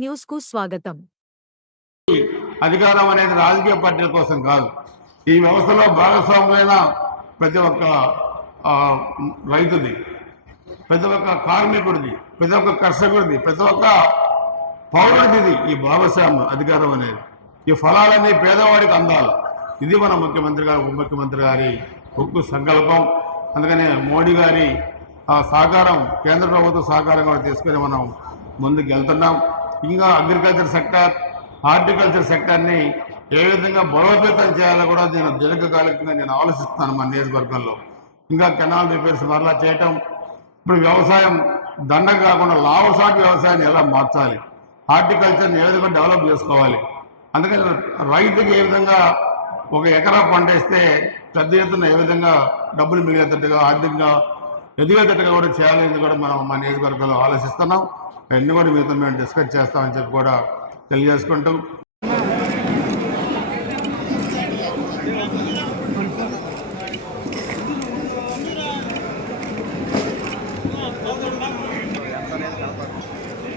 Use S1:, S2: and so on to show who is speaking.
S1: న్యూస్కు స్వాగతం.
S2: అధికారం అనేది రాజకీయ పార్టీల కోసం కాదు. ఈ వ్యవస్థలో భాగస్వామ్యమైన ప్రతి ఒక్క రైతుది ప్రతి ఒక్క కార్మికుడిది ప్రతి ఒక్క కర్షకుడిది ప్రతి ఒక్క పౌరుడిది ఈ భాగస్వామ్య అధికారం అనేది. ఈ ఫలాలన్నీ పేదవాడికి అందాలి. ఇది మన ముఖ్యమంత్రి గారు ఉప ముఖ్యమంత్రి గారి ఉక్కు సంకల్పం. అందుకనే మోడీ గారి ఆ సహకారం కేంద్ర ప్రభుత్వ సహకారం కూడా తీసుకొని మనం ముందుకు వెళ్తున్నాం ఇంకా అగ్రికల్చర్ సెక్టార్ హార్టికల్చర్ సెక్టార్ని ఏ విధంగా బలోపేతం చేయాలో కూడా నేను దీర్ఘకాలికంగా నేను ఆలోచిస్తాను మన నియోజకవర్గంలో. ఇంకా కెనాల్ రిపేర్స్ మరలా చేయటం ఇప్పుడు వ్యవసాయం దండగ కాకుండా లాభసాటి వ్యవసాయాన్ని ఎలా మార్చాలి? హార్టికల్చర్ని ఏ విధంగా డెవలప్ చేసుకోవాలి? అందుకని రైతుకి ఏ విధంగా ఒక ఎకరా పంట వేస్తే పెద్ద ఎత్తున ఏ విధంగా డబ్బులు మిగిలేటట్టుగా ఆర్థికంగా ఎదిగేటట్టుగా కూడా చేయాలని కూడా మనం మా నియోజకవర్గంలో ఆలోచిస్తున్నాం. ఎన్ని కూడా మీతో మేము డిస్కస్ చేస్తామని చెప్పి కూడా తెలియజేసుకుంటూ